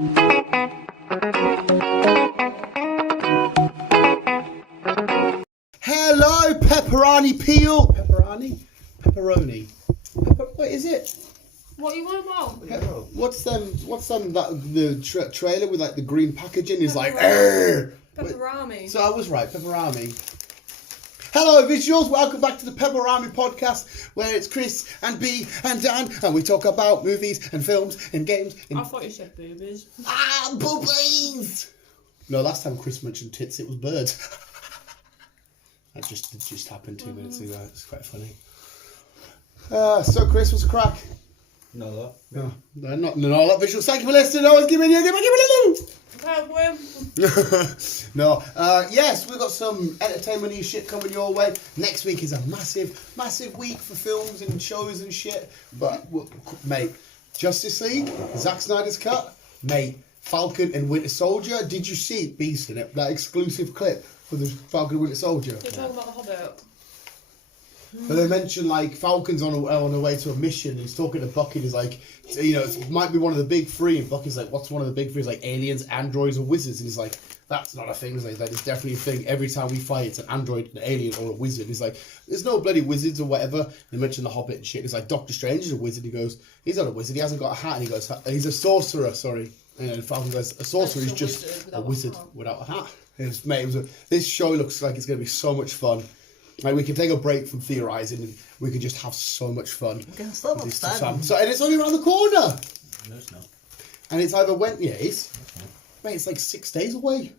Hello, pepperoni peel. Pepperoni. What is it? What you want about? What's the trailer with like the green packaging is like Pepperami. So I was right, pepperami. Hello, visuals. Welcome back to the Pepperami podcast, where it's Chris and B and Dan, and we talk about movies and films and games. I thought you said boobies. Boobies! No, last time Chris mentioned tits, it was birds. That just happened 2 minutes ago. It's quite funny. So Chris, what's the crack? No, Not that visual. Thank you for listening. I was giving you. No. Yes, we've got some entertainment-y shit coming your way. Next week is a massive week for films and shows and shit. But mate, Justice League, Zack Snyder's cut, mate, Falcon and Winter Soldier. Did you see Beast in it? That exclusive clip for the Falcon and Winter Soldier. You're talking about the Hobbit. But they mentioned like Falcon's on the way to a mission. He's talking to Bucky. He's like, you know, it might be one of the big three. And Bucky's like, what's one of the big three? He's like aliens, androids, or wizards. And he's like, that's not a thing. He's like, that is definitely a thing. Every time we fight, it's an android, an alien, or a wizard. He's like, there's no bloody wizards or whatever. They mentioned the Hobbit and shit. He's like, Doctor Strange is a wizard. He goes, he's not a wizard. He hasn't got a hat. And he goes, he's a sorcerer. Sorry. And Falcon goes, a sorcerer is just a wizard without a hat. This show looks like it's going to be so much fun. Like we can take a break from theorising and we can just have so much fun. So, and it's only around the corner. No, it's not. And it's either it's mate, it's like 6 days away.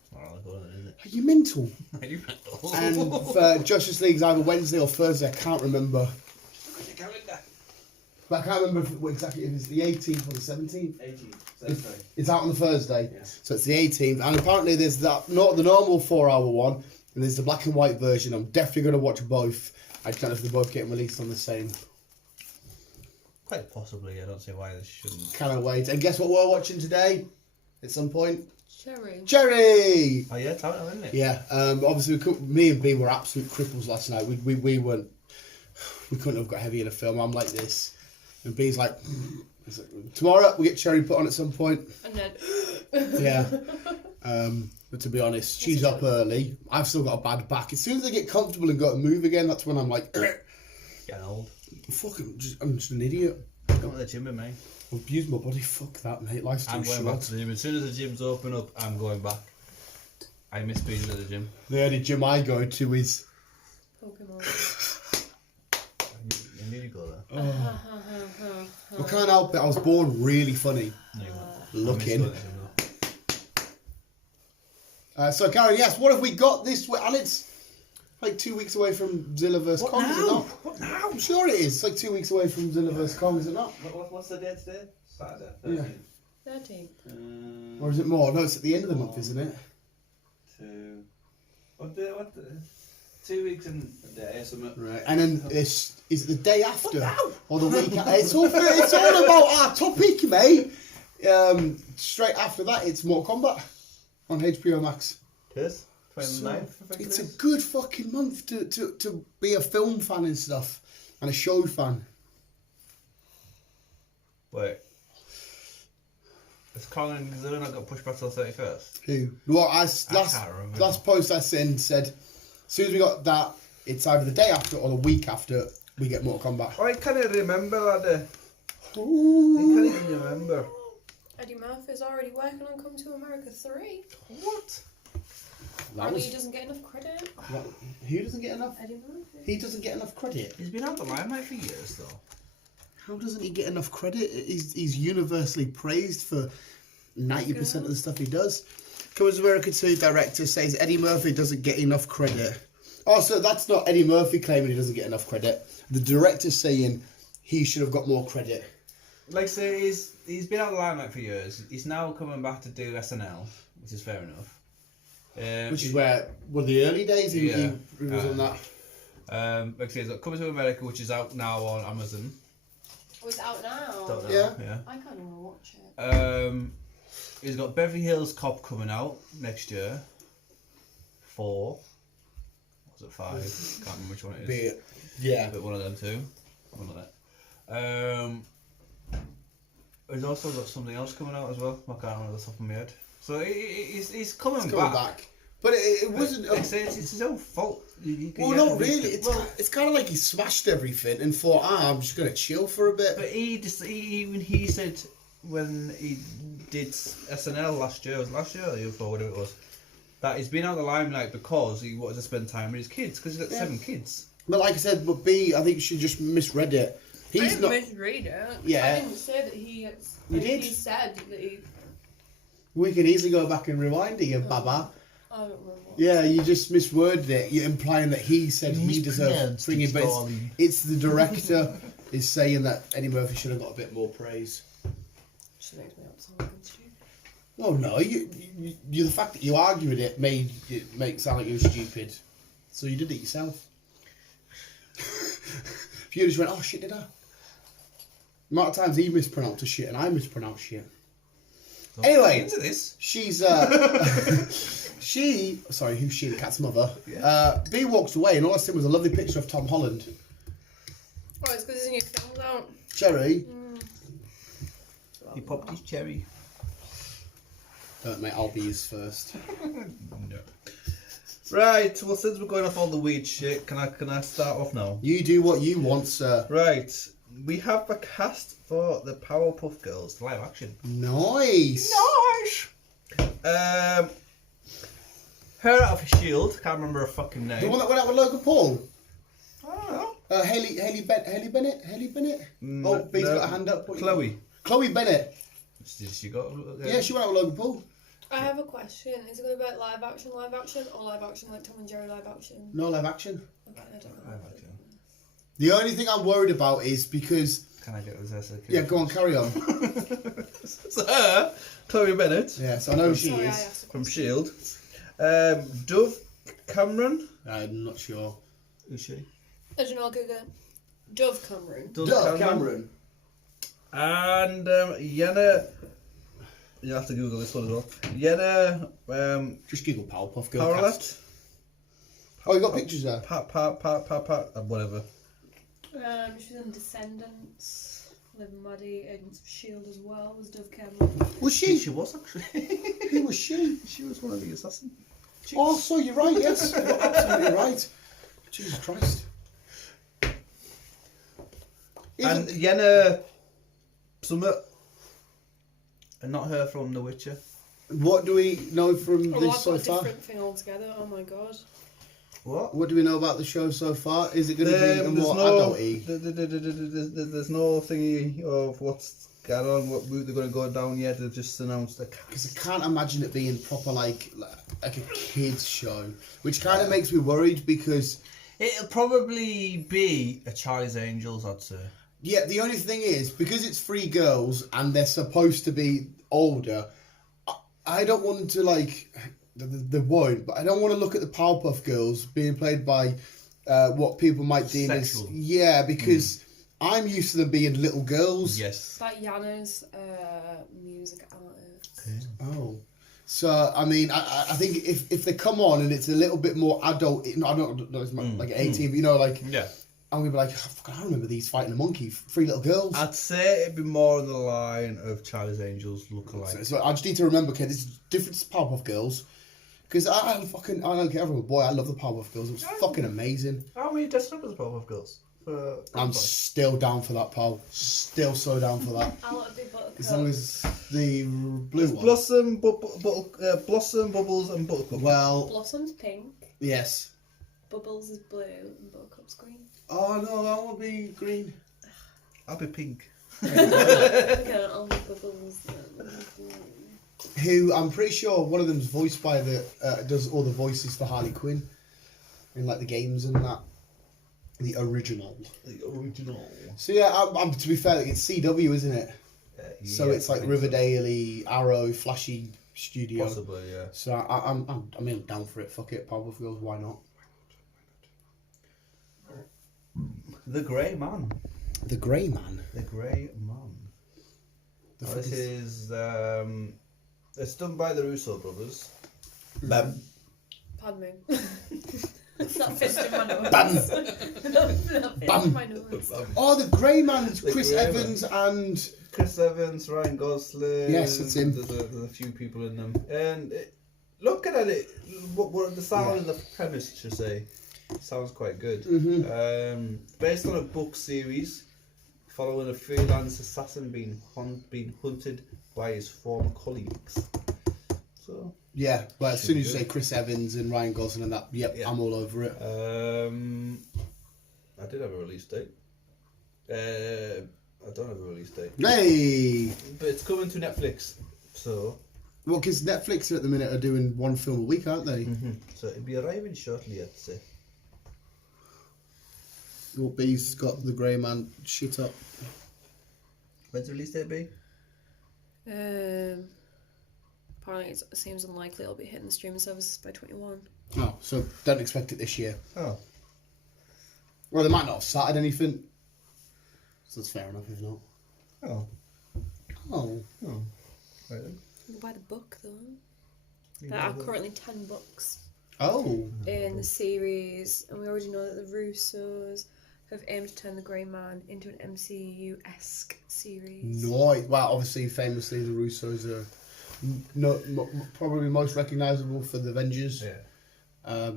Isn't it? Are you mental? Are you mental? And for Justice League's either Wednesday or Thursday, I can't remember. Look at the calendar. But I can't remember what exactly if it's the 18th or the 17th. 18th. Thursday. It's out on the Thursday, Yes. So it's the 18th. And apparently there's that not the normal 4-hour one. And there's the black and white version. I'm definitely going to watch both. I don't know if they're both getting released on the same. Quite possibly. I don't see why this shouldn't. Cannot wait. And guess what we're watching today? At some point? Cherry. Oh yeah, tell it, isn't it? Yeah. Obviously, me and B were absolute cripples last night. We weren't. We couldn't have got heavy in a film. I'm like this, and B's like, tomorrow we get Cherry put on at some point. And then. Yeah. But to be honest, she's up early. I've still got a bad back. As soon as I get comfortable and go to move again, that's when I'm like, Getting old. I'm just an idiot. Go to the gym with me. I've abused my body. Fuck that, mate. Life's too I'm going short. back to the gym. As soon as the gyms open up, I'm going back. I miss being at the gym. The only gym I go to is Pokemon. You need to go there. I can't help it. I was born really funny. No, you won't. Looking. I miss going to the gym, though. So Karen, yes, what have we got this week? And it's like 2 weeks away from Zilla vs. Kong, is it not? What now? I'm sure it is. It's like 2 weeks away from Zilla vs. Kong, is it not? What's the date today? Saturday. Yeah. 13. Or is it more? No, it's at the end of the month, isn't it? What 2 weeks and a day or something. Right. And then is it the day after? Or the week after? It's all about our topic, mate. Straight after that, it's Mortal Kombat on HBO Max. Yes? 29th, I think It's it a is. good fucking month to be a film fan and stuff. And a show fan. Wait. Has Kong and Godzilla not got pushed back till the 31st? Who? Well, I can't remember. last post I sent said, as soon as we got that, it's either the day after or the week after we get Mortal Kombat. I can't remember that day. Ooh. I can't even remember. Eddie Murphy's already working on Come to America 3. What? Apparently he doesn't get enough credit. Who doesn't get enough? Eddie Murphy. He doesn't get enough credit. He's been out the limelight for years, though. How doesn't he get enough credit? He's universally praised for 90% of the stuff he does. Come to America 2 director says Eddie Murphy doesn't get enough credit. Also, that's not Eddie Murphy claiming he doesn't get enough credit. The director's saying he should have got more credit. Like, say, he's been out the limelight for years. He's now coming back to do SNL, which is fair enough. Which is where, one of the early days he was on that. Like I say, he's got Coming to America, which is out now on Amazon. Oh, it's out now. Don't know. Yeah. I kind of want to watch it. He's got Beverly Hills Cop coming out next year. 4. Was it 5? Can't remember which one it is. Yeah. But one of them two. One of them. He's also got something else coming out as well. I can't remember the top of my head. So he's coming, It's coming back. But it wasn't. It's his own fault. Well, not really. It's kind of like he smashed everything and thought, I'm just gonna chill for a bit. But he said when he did SNL last year or the year before, whatever it was, that he's been out of the limelight because he wanted to spend time with his kids because he's got 7 kids. But like I said, but B, I think she just misread it. I didn't misread it. Yeah. I didn't say that he. You did. He said that he. We can easily go back and rewind it, you baba. I don't remember. Yeah, you just misworded it. You're implying that he said he deserved bringing, but it's the director is saying that Eddie Murphy should have got a bit more praise. She makes me up something stupid. Well, no, you the fact that you argued it made it sound like you were stupid. So you did it yourself. If you just went, oh shit, did I? The amount of times he mispronounced a shit and I mispronounced shit. Don't Anyway, into this. She's sorry, who's she? The cat's mother. Yeah. B walks away, and all I seen was a lovely picture of Tom Holland. Oh, it's because his new film's out. Cherry. He popped his cherry. Don't mate, I'll be his first. No. Right. Well, since we're going off all the weird shit, can I start off now? You do what you want, sir. Right. We have a cast for the Powerpuff Girls live action. Nice. Nice. Her out of Shield. Can't remember her fucking name. The one that went out with Logan Paul. I don't know. Haley Bennett. Oh, B's got a hand up. Chloe Bennett. Did she got? Yeah, she went out with Logan Paul. I have a question. Is it going to be live action, or live action like Tom and Jerry live action? No live action. Okay, I don't know. Live action. The only thing I'm worried about is because. Can I get this as a kid? Yeah, go on, carry on. So her, Chloe Bennett. Yes, I know who she Sorry, I is. asked the From question. Shield. Dove Cameron. I'm not sure. Who's she? I don't know, I'll Google it. Dove Cameron. Dove Cameron. And Yenna. You have to Google this one as well. Yenna. Just Google Powerpuff Girl Powerlet. cast. Oh, you got pictures there? Whatever. She was in Descendants, Liv and Maddie, Agents of S.H.I.E.L.D. as well, was Dove Cameron. Was she? She was actually. Who was she? She was one of the assassins. Oh, so you're right, yes. You're absolutely right. Jesus Christ. And Yenna Summit. And not her from The Witcher. What do we know from Oh, this I've so got a far? different thing altogether, oh my god. What? What do we know about the show so far? Is it going to be a more adult-y? There's no thingy of what's going on, what route they're going to go down yet. They've just announced a cast. Because I can't imagine it being proper like a kids show, which kind of makes me worried because It'll probably be a Charlie's Angels, I'd say. yeah, the only thing is because it's 3 girls and they're supposed to be older. I don't want to like they won't, but I don't want to look at the Powerpuff Girls being played by what people might deem Sexual. as because I'm used to them being little girls. Yes. It's like Yana's music artist. Oh. So, I mean, I think if they come on and it's a little bit more adult, I don't know, it's like 18, but you know, like, Yeah. I'm going to be like, oh, I remember these fighting a monkey, 3 little girls. I'd say it'd be more in the line of Charlie's Angels lookalike. So I just need to remember, okay, this is different to Powerpuff Girls. Because I don't care, everyone, boy, I love the Powerpuff Girls. It was fucking amazing. How many dressed up as Powerpuff Girls? I'm still down for that, pal. Still so down for that. I want to be Buttercup. As long as the blue one. Blossom, Blossom, Bubbles, and Buttercup. Well, Blossom's pink, yes. Bubbles is blue, and Buttercup's green. Oh no, I want to be green. I'll be pink. Okay, I'll be Bubbles then. Who I'm pretty sure one of them's voiced by the does all the voices for Harley Quinn in like the games and that. The original. So yeah, I'm to be fair, it's CW, isn't it? So Yeah, it's like I think Riverdale, Arrow, flashy studio. Possibly, yeah. So I'm down for it. Fuck it, Powerpuff Girls. Why not? The Grey Man. The Grey Man. The Grey Man. The Now, fuck this is it's done by the Russo brothers. Padme. That fist in my nose. Bam. That fist Bam. in my nose. Oh, the Grey Man. It's The Chris Grey Evans and Chris Evans, Ryan Gosling. Yes, it's him. There's a few people in them. And looking at it, what the sound and the premise, I should say, sounds quite good. Mm-hmm. Based on a book series following a freelance assassin being hunted by his former colleagues. So yeah. Well, as soon as you say Chris Evans and Ryan Gosling and that, yep, Yeah. I'm all over it. I did have a release date. I don't have a release date, Hey. but it's coming to Netflix. So Well, because Netflix at the minute are doing one film a week, aren't they? so it'll be arriving shortly, I'd say. Well, B's got the Grey Man shit up. When's the release date be? Apparently it seems unlikely it'll be hitting the streaming services by 21. Oh, so don't expect it this year. Oh. Well, they might not have started anything. So that's fair enough, if not. Oh. Oh. Oh. Right then. You can buy the book though. You There can are buy the- currently 10 books Oh. in the series, and we already know that the Russos have aimed to turn the Grey Man into an MCU-esque series. Nice. Well, obviously, famously, the Russos are probably most recognisable for the Avengers. Yeah.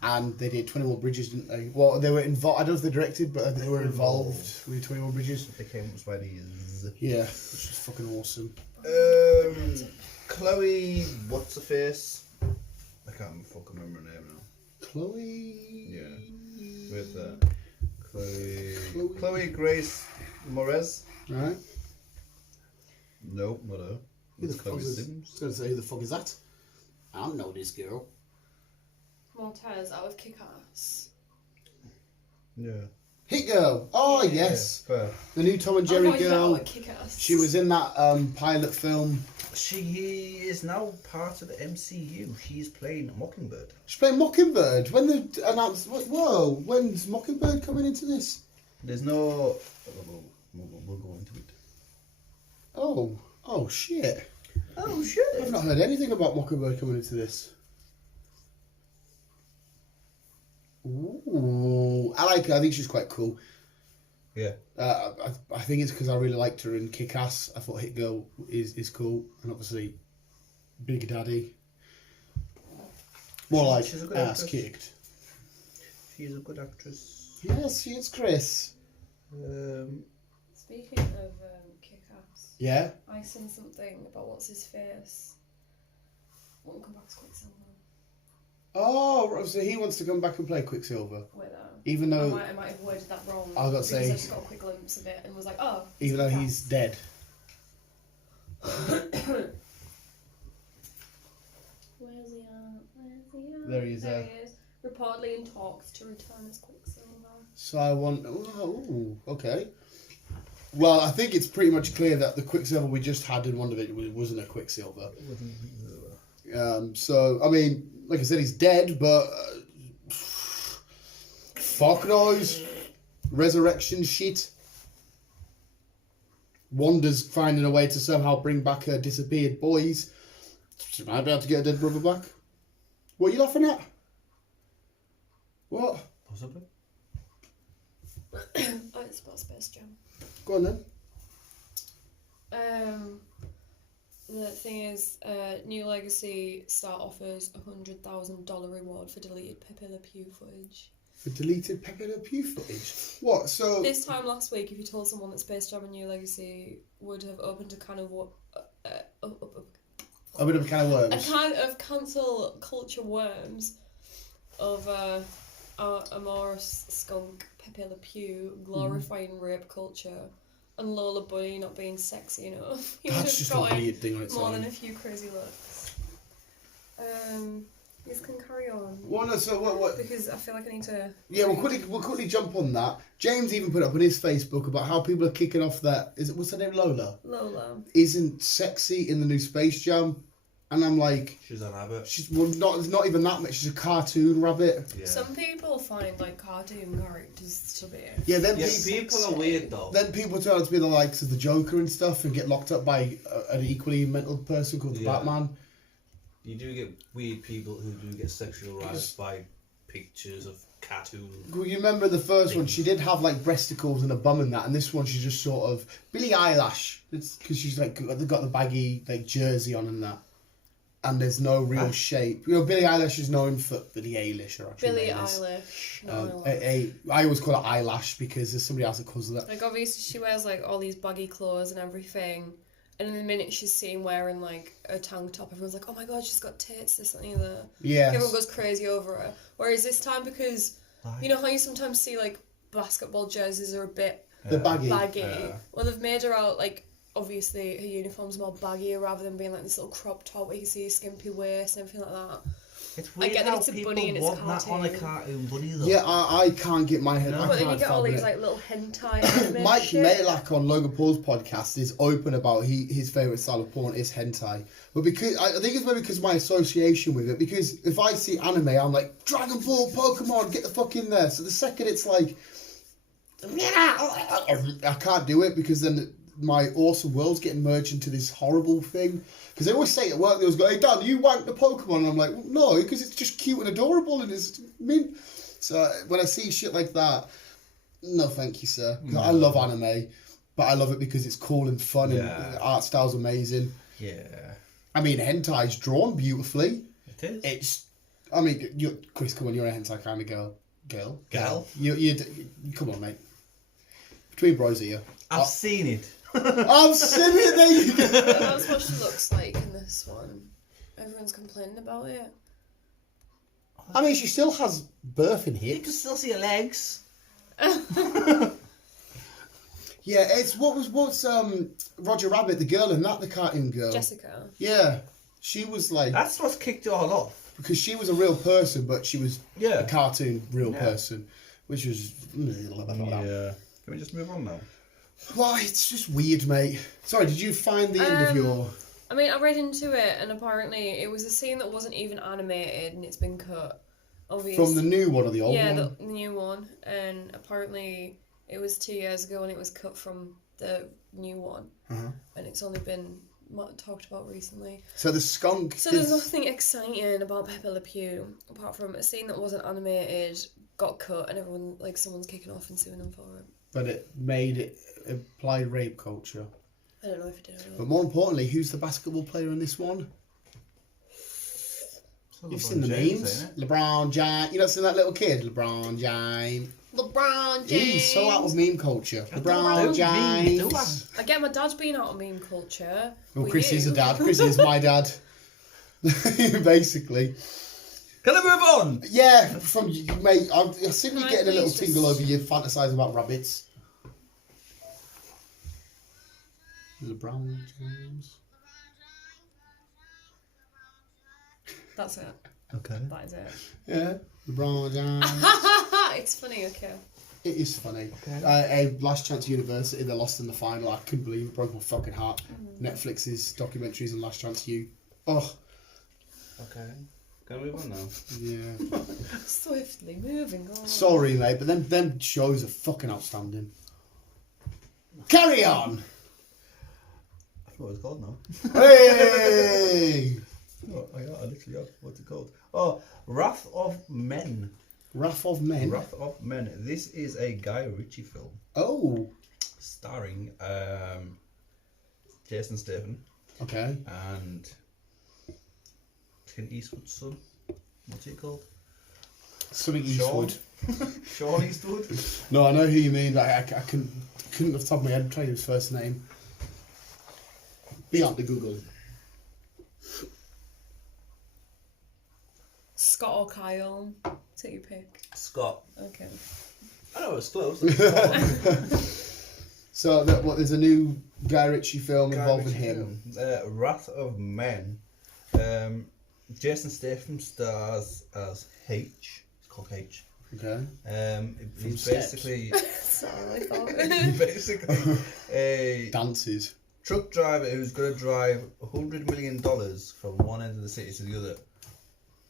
And they did 21 Bridges, didn't they? Well, they were involved. I don't know if they directed, but they were involved with 21 Bridges. They came up with Spidey's. Yeah, which was fucking awesome. Chloe, what's her face? I can't fucking remember her name now. Chloe. Yeah. With Chloe Grace Moretz. Right. No, not her. Who the It's fuck Chloe is? I Sims. was going to say, who the fuck is that? I don't know this girl. Montez out of Kick-Ass. Yeah. Hit Girl. Oh yes, Yeah, fair. the new Tom and Jerry I thought you meant girl. like Kick-Ass. She was in that pilot film. She is now part of the MCU. She's playing Mockingbird. She's playing Mockingbird. When they announced, whoa, when's Mockingbird coming into this? There's no. We'll go into it. Oh shit! Oh shit! I've not heard anything about Mockingbird coming into this. Ooh, I like her. I think she's quite cool. Yeah. I think it's because I really liked her in Kick-Ass. I thought Hit Girl is cool, and obviously Big Daddy. More like She's a good ass actress. kicked. She's a good actress. Yes, she is, Chris. Speaking of Kick-Ass, Yeah. I seen something about what's his face. Won't come back as Quicksilver. Oh, right, so he wants to come back and play Quicksilver, Wait, even though I might have worded that wrong. I was gonna because say- I just got a quick glimpse of it and was like, oh. even though Kick-Ass. he's dead. Where's he at? There he is, There he is. Reportedly in talks to return as Quicksilver. So I want. Ooh, okay. Well, I think it's pretty much clear that the Quicksilver we just had in one of it wasn't a Quicksilver. So I mean, like I said, he's dead, but fuck knows. Resurrection shit. Wanda's finding a way to somehow bring back her disappeared boys. She might be able to get her dead brother back. What are you laughing at? What? Possibly. Oh, it's about Space Jam. Go on then. The thing is, New Legacy Star offers $100,000 reward for deleted Pepe Le Pew footage. For deleted Pepe Le Pew footage? What? So... This time last week, if you told someone that Space Jam and New Legacy would have opened a kind of A bit of a can of a worms. kind of cancel culture worms of amorous skunk Pepe Le Pew glorifying rape culture and Lola Bunny not being sexy enough. He would That's have just a gotten weird thing on its more own. than a few crazy looks. This can carry on. Well, no, so what? Because I feel like I need to. Yeah, we'll quickly jump on that. James even put up on his Facebook about how people are kicking off that. What's her name? Lola. Lola. Isn't sexy in the new Space Jam, and I'm like, She's a rabbit. she's not even that much. She's a cartoon rabbit. Yeah. Some people find like cartoon characters to be. Yeah, then Yeah, people are weird though. Then people turn out to be the likes of the Joker and stuff, and get locked up by an equally mental person called the Yeah. Batman. You do get weird people who do get sexualized by pictures of cartoon. Well, you remember the first one? She did have like breasticles and a bum and that, and this one she's just sort of Billie Eilish. It's because she's like got the baggy like jersey on and that, and there's no real shape. You know, Billie Eilish is known for Billie Eilish or actually Billie Eilish. I always call it eyelash because there's somebody else that calls it that. Like obviously she wears like all these baggy clothes and everything, and the minute she's seen wearing like a tank top, everyone's like, oh my god, she's got tits, this and the other. Yeah. Everyone goes crazy over her. Whereas this time, because you know how you sometimes see like basketball jerseys are a bit The baggy. Well, they've made her out like obviously her uniform's more baggier rather than being like this little crop top where you see a skimpy waist and everything like that. It's weird I get that how it's a people bunny and it's want that on a cartoon. cartoon bunny though. Yeah, I can't get my head. No. I But then can't you get all fathom these it. like little hentai anime Mike shit. Malak on Logan Paul's podcast is open about his favourite style of porn is hentai. But because I think it's maybe because of my association with it. Because if I see anime, I'm like, Dragon Ball, Pokemon, get the fuck in there. So the second it's like, I can't do it because then my awesome world's getting merged into this horrible thing. Because they always say at work, they always go, hey Dad, you wank the Pokemon? And I'm like, well, no, because it's just cute and adorable and it's mint. So when I see shit like that, no thank you, sir. 'Cause I love anime, but I love it because it's cool and fun and the art style's amazing. Yeah. I mean, hentai's drawn beautifully. It is. It's, I mean, Chris, come on, you're a hentai kind of girl. Girl. You come on, mate. Between bros here. I've seen it. I've seen it, there you go. That's what she looks like in this one. Everyone's complaining about it. I mean, she still has birth in You hips. can still see her legs. Yeah, it's what's Roger Rabbit, the girl in that, the cartoon girl. Jessica. Yeah, she was like That's what's kicked it all off. because she was a real person, but she was Yeah. a cartoon real Yeah. person, which was. Yeah. Can we just move on now? Well, it's just weird, mate. Sorry, did you find the end of your? I mean, I read into it, and apparently it was a scene that wasn't even animated, and it's been cut. Obviously. From the new one or the old yeah, one? the new one, and apparently it was 2 years ago, and it was cut from the new one, and it's only been talked about recently. So the skunk. So there's nothing exciting about Pepe Le Pew apart from a scene that wasn't animated, got cut, and everyone someone's kicking off and suing them for it. But it made it applied rape culture. I don't know if it did or not. But more importantly, who's the basketball player in this one? You've seen the memes. LeBron James. You not seen that little kid? LeBron James. LeBron James. He's so out of meme culture. don't LeBron James. memes, do I? I get my dad's been out of meme culture. Well, but Chris you- is a dad. Chris is my dad. Basically. Can I move on? Yeah, from you, mate. I've seen you Can I getting a little please tingle just- over you fantasising about rabbits. LeBron James. That's it. Okay. That is it. Yeah, LeBron James. It's funny, okay. It is funny. Last Chance University, they lost in the final. I couldn't believe it. Broke my fucking heart. Netflix's documentaries and Last Chance U. Oh, Okay. Can I move on now? yeah. Swiftly moving on. Sorry, mate, but them shows are fucking outstanding. Carry on! I forgot what it's called now. Hey! Oh, I literally have. What's it called? Oh, Wrath of Men. Wrath of Men. Wrath of Men. This is a Guy Ritchie film Oh, starring Jason Statham okay. and Clint Eastwood's son. What's it called? Something Sean? Eastwood. Sean Eastwood. No, I know who you mean. I couldn't off the top of my head tell you his first name. Be on the Google. Scott or Kyle? Take your pick. Scott. Okay. I know it's close. So there's a new Guy Ritchie film involving him. Wrath of Men. Jason Statham stars as H. It's called H. Okay. He's Steps. basically Sorry, I thought. basically a Dances. truck driver who's going to drive $100 million from one end of the city to the other.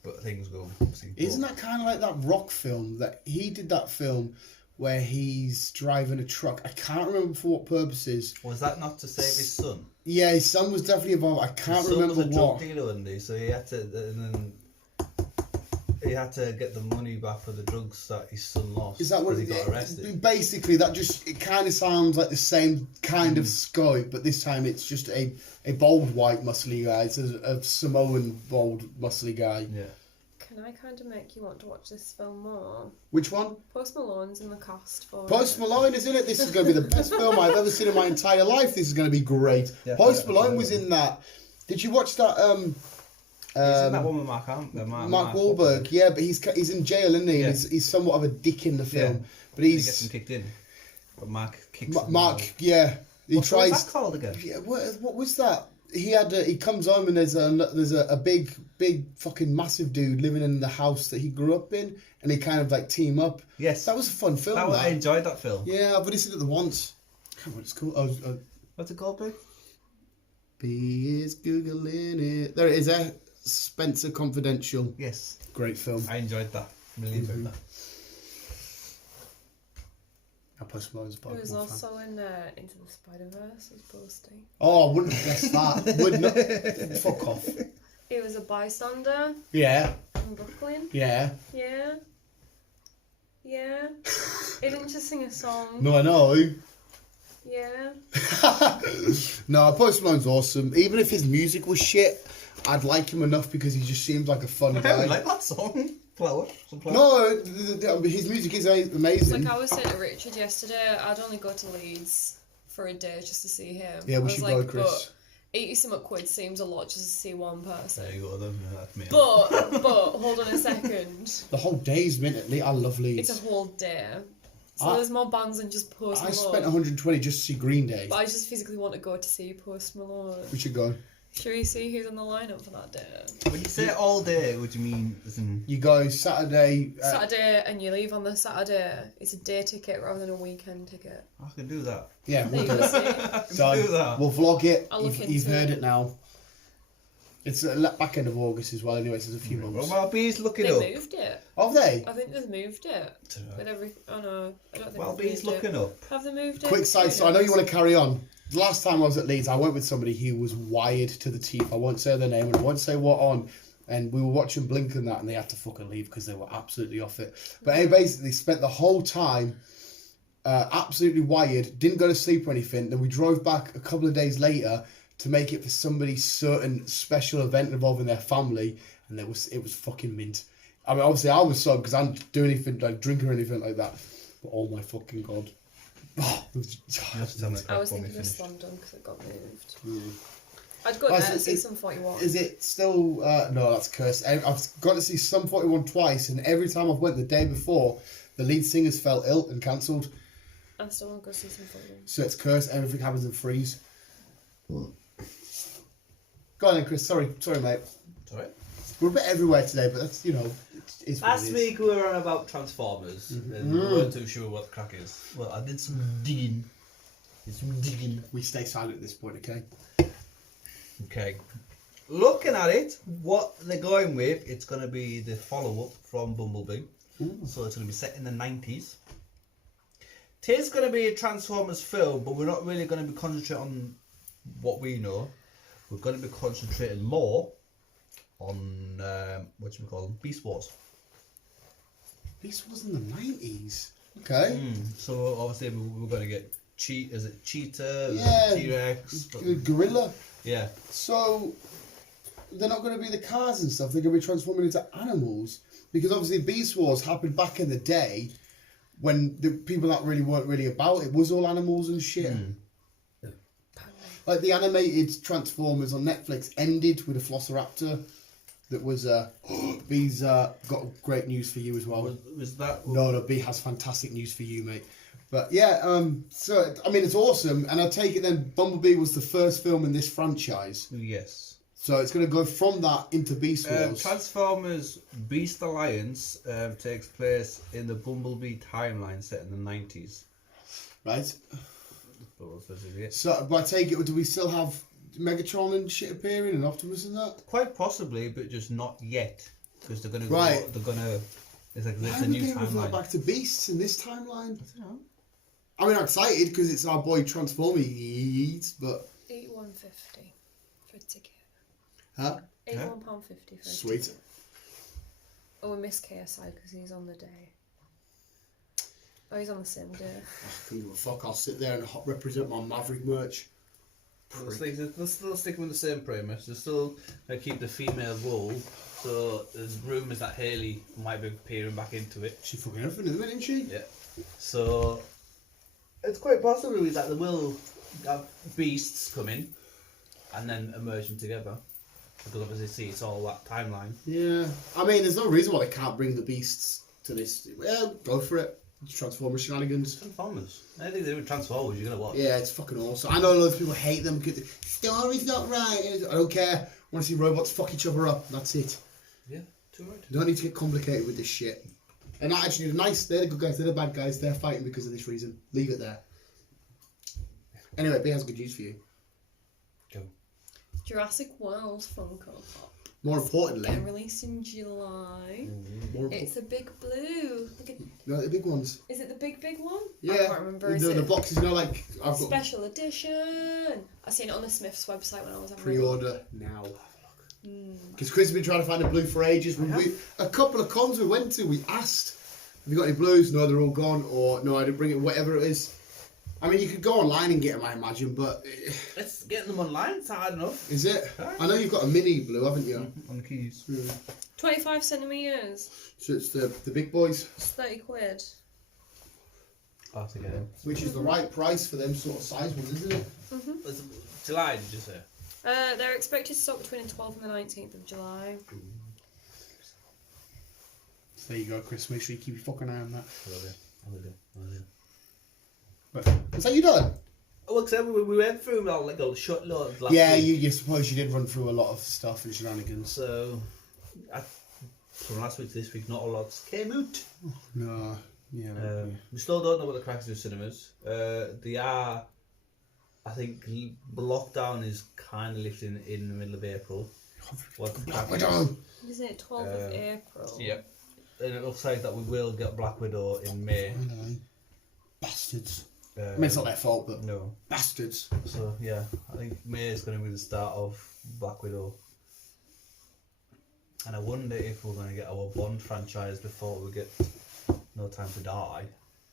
But things go. Isn't that kind of like that rock film that he did? That film where he's driving a truck. I can't remember for what purposes. Was that not to save his son? Yeah, his son was definitely involved. I can't His son remember was a drug what. dealer one day, so he had to. And then he had to get the money back for the drugs that his son lost. Is that what he got arrested? Basically, it kind of sounds like the same kind of scope, but this time it's just a bald, white, muscly guy. It's a Samoan bald, muscly guy. Yeah. Can I kind of make you want to watch this film more? Which one? Post Malone's in the cast for Post it. Malone is in it. This is going to be the best film I've ever seen in my entire life. This is going to be great. Yeah, Post yeah, Malone yeah. was in that. Did you watch that? He's in that one with Mark Wahlberg. Yeah, but he's in jail, isn't he? Yeah. He's somewhat of a dick in the film, Yeah. but He gets him kicked in. But Mark kicks him. Mark. Yeah, he What tries. was that called again? Yeah, what was that? He comes home and there's a big fucking massive dude living in the house that he grew up in, and they kind of like team up. Yes. That was a fun film. I enjoyed that film. Yeah, I've only seen it the once. I can't remember what it's called. What's it called, babe? B is googling it. There it is. Spencer Confidential. Yes. Great film. I enjoyed that. Really enjoyed that. I Post Malone's a It was Pokemon fan. also in Into the Spider-Verse, was posting. Oh, I wouldn't have guessed that. Would not. Fuck off. He was a bystander Yeah. in Brooklyn. Yeah. Yeah. Yeah. He didn't just sing a song. No, I know. Yeah. No, Post Malone's awesome. Even if his music was shit, I'd like him enough because he just seems like a fun I guy. like that song. Flower. Some flower. No, his music is amazing. Like I was saying to Richard yesterday, I'd only go to Leeds for a day just to see him. Yeah, I we was should like, go, Chris. But 80-something quid seems a lot just to see one person. There you go, then. That's me. But hold on a second. The whole day's minute. I love Leeds. It's a whole day. So there's more bands than just Post I Malone. spent 120 just to see Green Day. But I just physically want to go to see Post Malone. We should go. Should we see who's on the lineup for that day? When you say all day, what do you mean? As in, You go Saturday. Saturday, and you leave on the Saturday. It's a day ticket rather than a weekend ticket. I can do that. Yeah, There we'll you do go, it. see. I can Done. do that. We'll vlog it. I'll look You've into heard it. it now. It's back end of August as well. Anyway, so there's a few months. Well, while B's looking They up. moved it. Have they? I think they've moved it. With every, oh no, I don't think While they've B's moved looking it. up. Have they moved it? Quick side. So I know you want to carry on. The last time I was at Leeds, I went with somebody who was wired to the teeth. I won't say their name and I won't say what on. And we were watching Blink and that, and they had to fucking leave because they were absolutely off it. But they basically spent the whole time absolutely wired, didn't go to sleep or anything. Then we drove back a couple of days later to make it for somebody's certain special event involving their family, and it was fucking mint. I mean, obviously I was sober because I didn't do anything like drink or anything like that. But oh my fucking god. Oh, it was I was thinking of Slam Dunk because it got moved. Mm. I'd go Oh, there so and see it- some 41. Is it still... no, that's cursed. I've got to see Sum 41 twice, and every time I've went the day before, the lead singers fell ill and cancelled. I still want to go see some 41. So it's cursed. Everything happens in freeze. Go on then, Chris. Sorry, mate. It's alright. We're a bit everywhere today, but that's, it's what Last it is. week we were on about Transformers, and we weren't too sure what the crack is. Well, I did some digging. We stay silent at this point, okay? Okay. Looking at it, what they're going with, it's going to be the follow-up from Bumblebee. So it's going to be set in the 90s. It is going to be a Transformers film, but we're not really going to be concentrating on what we know. We're going to be concentrating more on, Beast Wars. This was in the 90s. Okay. So obviously we're going to get Cheetah, Yeah. T-Rex. Gorilla. Yeah. So they're not going to be the cars and stuff. They're going to be transforming into animals because obviously Beast Wars happened back in the day when the people that weren't really about it was all animals and shit. Like the animated Transformers on Netflix ended with a Velociraptor. That was B's got great news for you as well. Was that? No, B has fantastic news for you, mate. But yeah, so I mean it's awesome, and I take it then Bumblebee was the first film in this franchise. Yes. So it's going to go from that into Beast Wars. Transformers Beast Alliance takes place in the Bumblebee timeline set in the 90s. Right. This is it. So, but I take it, do we still have Megatron and shit appearing and Optimus and that? Quite possibly, but just not yet. Because they're going to Right. it's like Why it's are a we new going to revert timeline. back to Beasts in this timeline? I don't know. I mean, I'm excited because it's our boy Transformers, but... £81.50 for a ticket. Huh? £81.50 for a Sweet. ticket. Oh, we miss KSI because he's on the day. Oh, he's on the same day. I don't give a fuck. I'll sit there and represent my Maverick merch. They're still sticking with the same premise. They're still going to keep the female role. So there's rumours that Hayley might be appearing back into it. She fucking everything, isn't she? Yeah. So it's quite possible that they will have beasts come in and then merge them together. Because obviously, see, it's all that timeline. Yeah. I mean, there's no reason why they can't bring the beasts to this. Well, go for it. Transformers shenanigans. Transformers. Anything to do with Transformers, you're going to watch. Yeah, it's fucking awesome. I know loads of people hate them because the story's not right. I don't care. I want to see robots fuck each other up. That's it. Yeah, too right. You don't need to get complicated with this shit. And actually, they're the good guys, they're the bad guys. They're fighting because of this reason. Leave it there. Anyway, B has good news for you. Go. Jurassic World Funko Pop. More importantly, Getting released in July. It's a big blue. Look at, no, the big ones. is it the big one? Yeah. I can't remember. Is The it boxes, like I've got special edition? I seen it on the Smiths website when I was having pre-order now. Because Chris has been trying to find a blue for ages. A couple of cons we went to, we asked, have you got any blues? No, they're all gone. Or no, I didn't bring it. Whatever it is. I mean, you could go online and get them, I imagine, but It's getting them online, it's hard enough. is it? I know you've got a mini blue, haven't you? On the keys. 25 centimetres. So it's the big boys, It's 30 quid. I'll have to get him. which is the right price for them sort of size ones, isn't it? It's July, did you say? They're expected to start between the 12th and the 19th of July. So there you go, Chris. Make sure you keep your fucking eye on that. I will do. But is that you done? Well, except we went through like a shitload last Yeah, week. you suppose you did run through a lot of stuff and shenanigans. So, from last week to this week, not a lot came out. No, yeah. We still don't know what the cracks do cinemas. They are, I think, lockdown is kind of lifting in the middle of April. What the crack is. Isn't it 12th of April? Yep. And it looks like that we will get Black Widow in May. Bastards. I mean, it's not their fault, but No. bastards. So, yeah, I think May is going to be the start of Black Widow. And I wonder if we're going to get our Bond franchise before we get No Time to Die.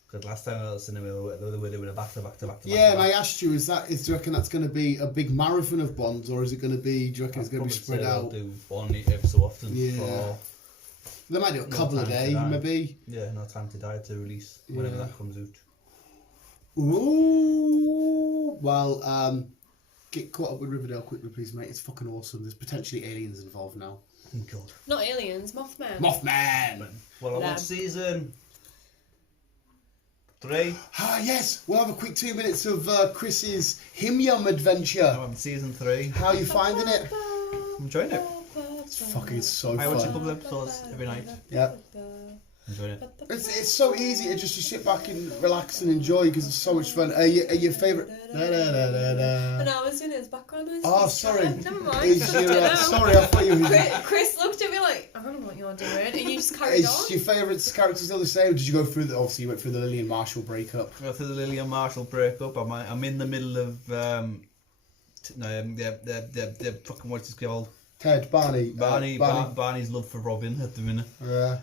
Because last time I was in the cinema, they were doing a back-to-back. Yeah, and I asked you, do you reckon that's going to be a big marathon of Bonds, or is it going to be, do you reckon it's going to be spread out? They'll do one every so often. Yeah. For, They might do a couple a Time to day, Die. maybe. yeah, No Time to Die to release whenever that comes out. Ooh. Well, get caught up with Riverdale quickly, please, mate. It's fucking awesome. There's potentially aliens involved now. Oh, God. Not aliens, Mothman. Mothman! Well, I Lamb. want season 3. Ah, yes. We'll have a quick 2 minutes of Chris's Him Yum adventure. I'm on season 3. How are you finding it? I'm enjoying it. It's fucking so I watch a fun. couple of episodes every night. Yeah. Enjoying it. It's so easy to just to sit back and relax and enjoy because it's so much fun. Are your favourite? And I was doing his background noise. Oh, sorry. Never mind. Is your, I don't know. sorry, I thought you were. Chris looked at me like, I don't know what you're doing, and you just carried on. Is your favourite character still the same? Did you go through the? Obviously, you went through the Lillian Marshall breakup. After the Lillian Marshall breakup, I'm in the middle of the fucking what's it called? Barney's love for Robin at the minute. Yeah.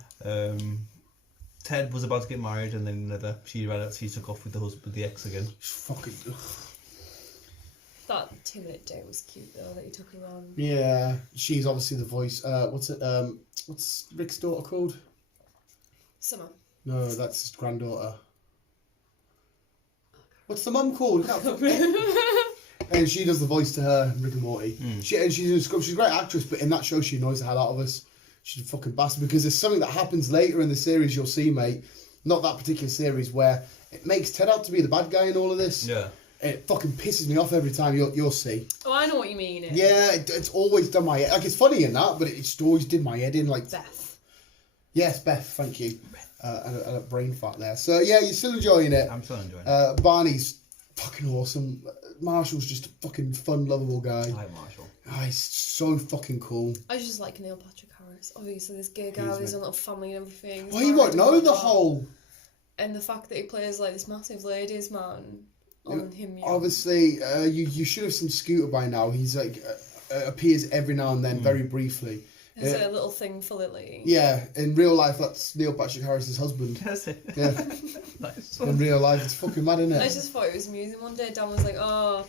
Ted was about to get married, and then she took off with the ex again. Fucking. That 2-minute date was cute though that you took her on. Yeah, she's obviously the voice. What's Rick's daughter called? Summer. No, that's his granddaughter. What's the mum called? And she does the voice to her, Rick and Morty. She's a great actress, but in that show she annoys the hell out of us. She's a fucking bastard because there's something that happens later in the series you'll see, mate. Not that particular series where it makes Ted out to be the bad guy in all of this. Yeah. It fucking pisses me off every time. You'll see. Oh, I know what you mean. Yeah, it's always done my head. Like it's funny in that, but it just always did my head in. Like Beth. Yes, Beth. Thank you. And a brain fart there. So yeah, you're still enjoying it. I'm still enjoying it. Barney's fucking awesome. Marshall's just a fucking fun, lovable guy. Hi, Marshall. Oh, he's so fucking cool. I just like Neil Patrick Harris. Obviously, this gay guy with his own little family and everything. Well, he won't know the whole. And the fact that he plays like this massive ladies man on him. Obviously, you should have seen Scooter by now. He's like appears every now and then, very briefly. There's a little thing for Lily. Yeah, in real life, that's Neil Patrick Harris's husband. That's it. Yeah, Nice. in real life, it's fucking mad, isn't I it? just thought it was amusing. One day, Dan was like, "Oh,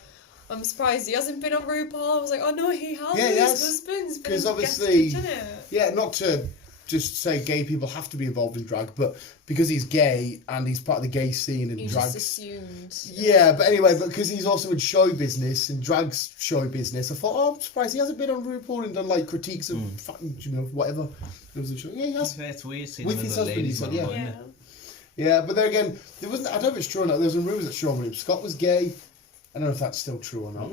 I'm surprised he hasn't been on RuPaul." I was like, "Oh no, he has. Yeah, he His has. husband's been 'Cause a obviously- guest judge, innit?" Yeah, not to just say gay people have to be involved in drag, but because he's gay and he's part of the gay scene in You drag. just assumed. Yeah, but anyway, because he's also in show business and drag show business, I thought, oh, I'm surprised he hasn't been on RuPaul and done like critiques of fucking, whatever. It was a show. Yeah, he has. It's weird seeing With him his as a husband, he ladies' said, man, yeah. isn't Yeah. it? Yeah, but then again, there wasn't. I don't know if it's true or not. There was a rumour that Sean William Scott was gay. I don't know if that's still true or not.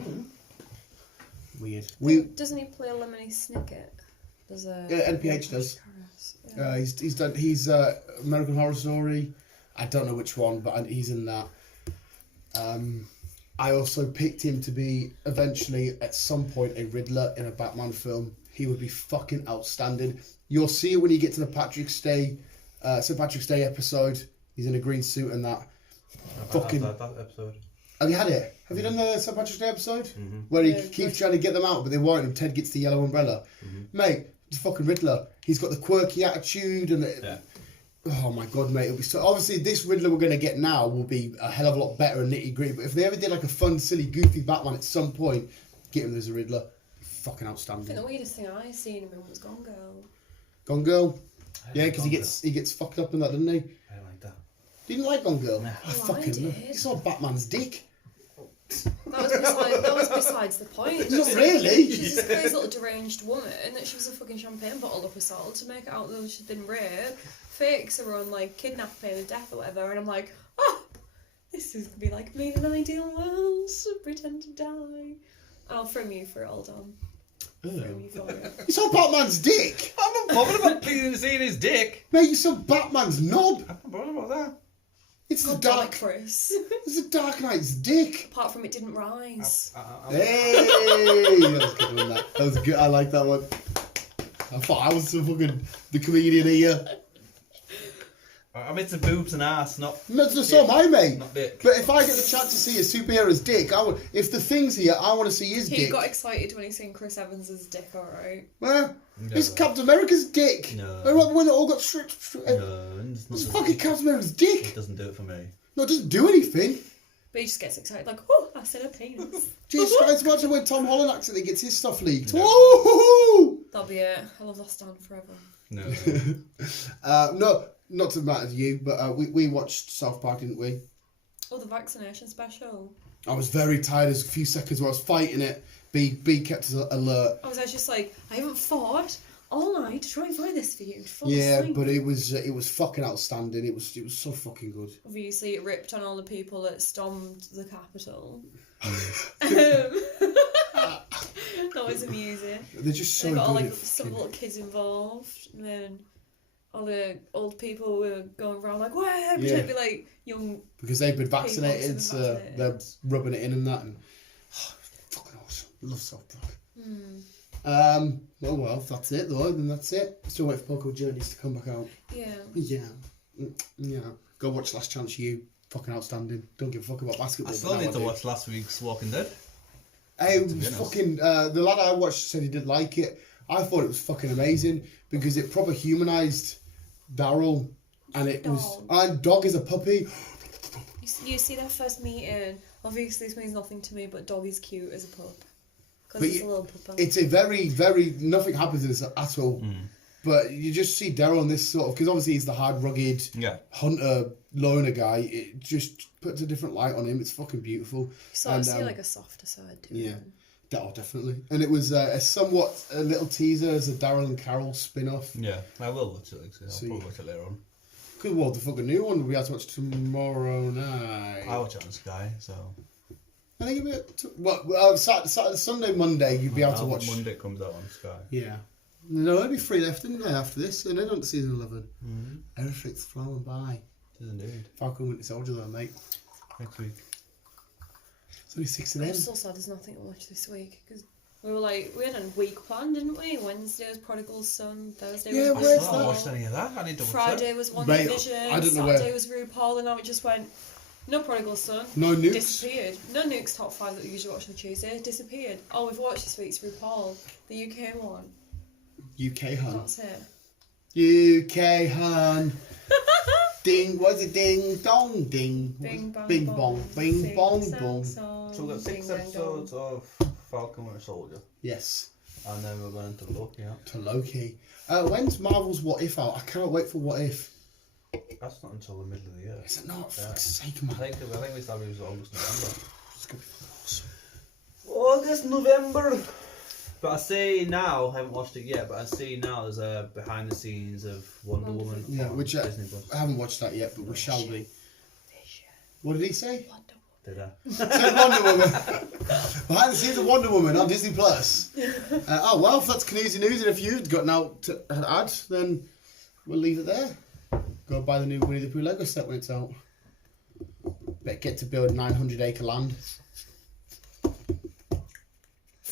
Weird. Doesn't he play a Lemony Snicket? There's a NPH does. Yeah. He's done. He's American Horror Story. I don't know which one, but he's in that. I also picked him to be eventually at some point a Riddler in a Batman film. He would be fucking outstanding. You'll see it when you get to the St. Patrick's Day episode. He's in a green suit and that. Fucking. That episode. Have you had it? Have you done the St. Patrick's Day episode? Mm-hmm. Where he Yeah, keeps trying to get them out, but they won't, and Ted gets the yellow umbrella. Mm-hmm. Mate, it's fucking Riddler. He's got the quirky attitude, and Yeah. oh my god, mate, it'll be so. Obviously, this Riddler we're going to get now will be a hell of a lot better and nitty gritty, but if they ever did like a fun, silly, goofy Batman at some point, get him as a Riddler. Fucking I outstanding. think the weirdest thing I seen him in was Gone Girl. Gone Girl? I Yeah, like because Gone he gets fucked up in that, doesn't he? Girl. I like that. Didn't like Gone Girl? Nah. I Oh, I fucking did. You saw Batman's dick. That was besides the point. Not really. She's this crazy little deranged woman that she was a fucking champagne bottle up her soul to make it out that she'd been raped, fakes her own like kidnapping and death or whatever, and I'm like, oh, this is gonna be like me in an ideal world, so pretend to die. I'll frame you for it all, Dom. Frame you for it. You saw Batman's dick? I'm not bothered about seeing his dick. Mate, you saw Batman's knob? I'm not bothered about that. It's the God damn it, dark. Chris. It's the Dark Knight's dick. Apart from it didn't rise. Hey, that was good one. That was good. I like that one. I thought I was the fucking the comedian here. I'm into boobs and ass, not No, so am I, mate. not dick. But if I get the chance to see a superhero's dick, I would. If the thing's here, I want to see his He dick. got excited when he seen Chris Evans' dick, alright. Well, No. it's Captain America's dick. No. Remember when it all got stripped? No, It's fucking Captain America's dick. It doesn't do it for me. No, it doesn't do anything. But he just gets excited, like, oh, I said a penis. Jesus Christ, imagine when Tom Holland accidentally gets his stuff leaked. No. Woo! That'll be it. I love Lost Down forever. No. No, not to matter to you, but we watched South Park, didn't we? Oh, the vaccination special. I was very tired. There's a few seconds where I was fighting it. B kept us alert. I was just like, I haven't fought all night to try and find this for you. To fall Yeah, asleep. but it was fucking outstanding. It was so fucking good. Obviously, it ripped on all the people that stormed the Capitol. That was amusing. They're just so They got all good. like at some fucking- little kids involved, and then all the old people were going around like, "Why?" Pretend to be like young. because they've been People vaccinated, have been so vaccinated. they're rubbing it in and that, and fucking awesome. Love South Park. Well, that's it though. Then that's it. Still wait for Poco Journeys to come back out. Yeah. Yeah. Go watch Last Chance U. Fucking outstanding. Don't give a fuck about basketball. I but still now need to do. watch last week's Walking Dead. Hey, be honest. fucking the lad I watched said he did like it. I thought it was fucking amazing because it proper humanised Daryl, and it was Dog. and Dog is a puppy. You see their first meeting. Obviously, this means nothing to me, but dog is cute as a pup. Because But it's you- a little pup. It's a very nothing happens in this at all. But you just see Daryl in this sort of because obviously he's the hard, rugged Yeah. hunter loner guy. It just puts a different light on him. It's fucking beautiful. So I and, see like a softer side to yeah. him. Oh, definitely. And it was a little teaser as a Daryl and Carol spin-off. Yeah, I will watch it. I'll See. probably watch it later on. Good, well, the fucking new one we have to watch tomorrow night. I watch it on Sky, so. I think Saturday, Sunday, Monday, you'd be able to watch. Monday it comes out on Sky. Yeah. No, there'll be 3 left, isn't there, after this? And then on to season 11. Mm-hmm. Everything's flowing by. It is indeed. Falcon and Winter Soldier, though, mate. Next week. It's only 6 of I'm them. still sad there's nothing to watch this week. Because we were like, we had a week planned, didn't we? Wednesday was Prodigal Son, Thursday Yeah, was where's I've Buffalo, not that? watched any of that. I need to watch Friday was One Mate, Division, I don't know Saturday where- was RuPaul, and now it just went, no Prodigal Son. No nukes. Disappeared. No Nuke's top 5 that we usually watch on Tuesday. Disappeared. Oh, we've watched this week's RuPaul, the UK one. UK hun. That's it. UK hun. Ding, what is it? Ding dong ding. Bing bong Bing bong. bong. Bing Sing bong song bong. song, So we've got 6 ding dang episodes dong. of Falcon and Winter Soldier, Yes. and then we're going to Loki. Yeah, To Loki. When's Marvel's What If out? I cannot wait for What If. that's not until the middle of the year. Is it not? For Yeah. fuck's sake, I man. think we started was August, November. It's gonna be awesome. August, November. But I see now, I haven't watched it yet, but I see now there's a behind the scenes of Wonder Woman. Yeah, on which Disney Plus. I haven't watched that yet, but we shall be. What did he say? Did I? Said Wonder Woman. Behind the scenes of Wonder Woman on Disney Plus. Oh well, if that's Canadian news, and if you've got now to add, then we'll leave it there. Go buy the new Winnie the Pooh Lego set when it's out. Bet get to build 900-acre land.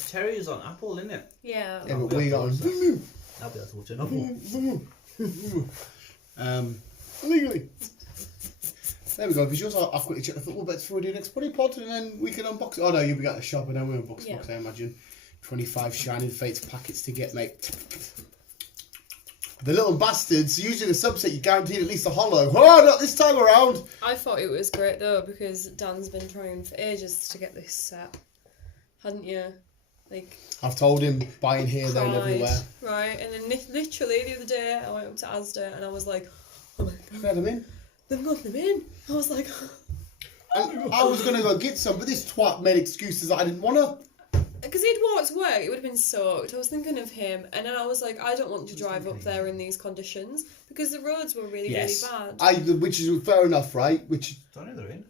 Terry's on Apple, isn't it? Yeah. Yeah, but we on. I'll be able to watch it on Apple. Illegally. There we go, because yours I've quickly checked the football bets before we do next Buddy Pod, and then we can unbox it. Oh no, you'll be at the shop and then we unbox the box, I imagine. 25 Shining Fates packets to get, mate. The little bastards, usually the subset you're guaranteed at least a hollow. Oh, not this time around! I thought it was great though because Dan's been trying for ages to get this set, hadn't you? Like I've told him buying here, there, and cried, everywhere. right? And then literally the other day I went up to Asda and I was like, oh my god, I've had them in. they've got them in. I was like, And I was going to go get some, but this twat made excuses that I didn't want to. because he'd walked to work, it would have been soaked. I was thinking of him, and then I was like, I don't want to drive up there in these conditions because the roads were really, really bad. Which is fair enough, right? Which Don't know they're in.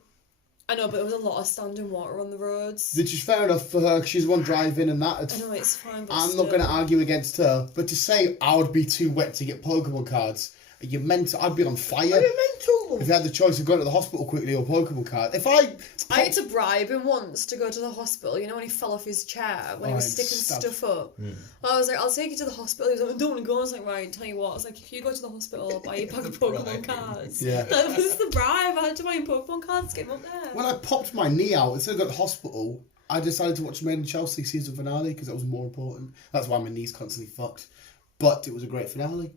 I know, but there was a lot of standing water on the roads. is fair enough for her, 'cause she's the one driving and that. I know it's fine, but I'm still. not going to argue against her, but to say I would be too wet to get Pokemon cards, you meant I'd be on fire. mental? If you had the choice of going to the hospital quickly or Pokemon card, if I I had to bribe him once to go to the hospital. You know when he fell off his chair when he was and sticking stuff. stuff up. I was like, I'll take you to the hospital. He was like, I don't want to go. I was like, right, tell you what. I was like, if you go to the hospital, I'll buy you a pack of Pokemon cards. Yeah. That was the bribe. I had to buy him Pokemon cards to get him up there. when I popped my knee out instead of going to the hospital, I decided to watch Made in Chelsea season finale because that was more important. That's why my knee's constantly fucked, but it was a great finale.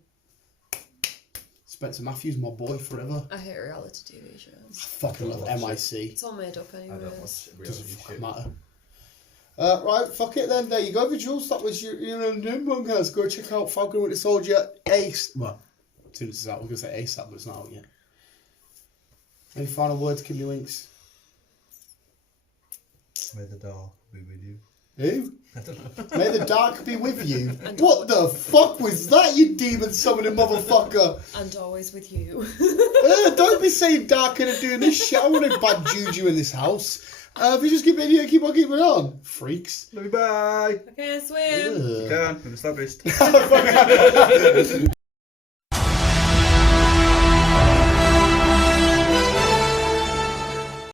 Spencer Matthews, my boy forever. I hate reality TV shows. Fucking love MIC. It's all made up I don't anyways. watch Doesn't reality fucking shit. matter. Right, fuck it then. There you go, visuals. That was your guys. Go check out Falcon and Winter Soldier Ace. Well, as soon as it's out, we're gonna say ASAP, but it's not out yet. Any final words, Kimmy Winks? May the dark be with you. Who? I don't know. May the dark be with you. What the fuck was that, you demon summoning motherfucker? And always with you. Don't be saying dark and doing this shit. I want no bad juju in this house. If you just keep on keeping on. Freaks. Love you, bye. Okay, swim. Ugh. Can, I'm established.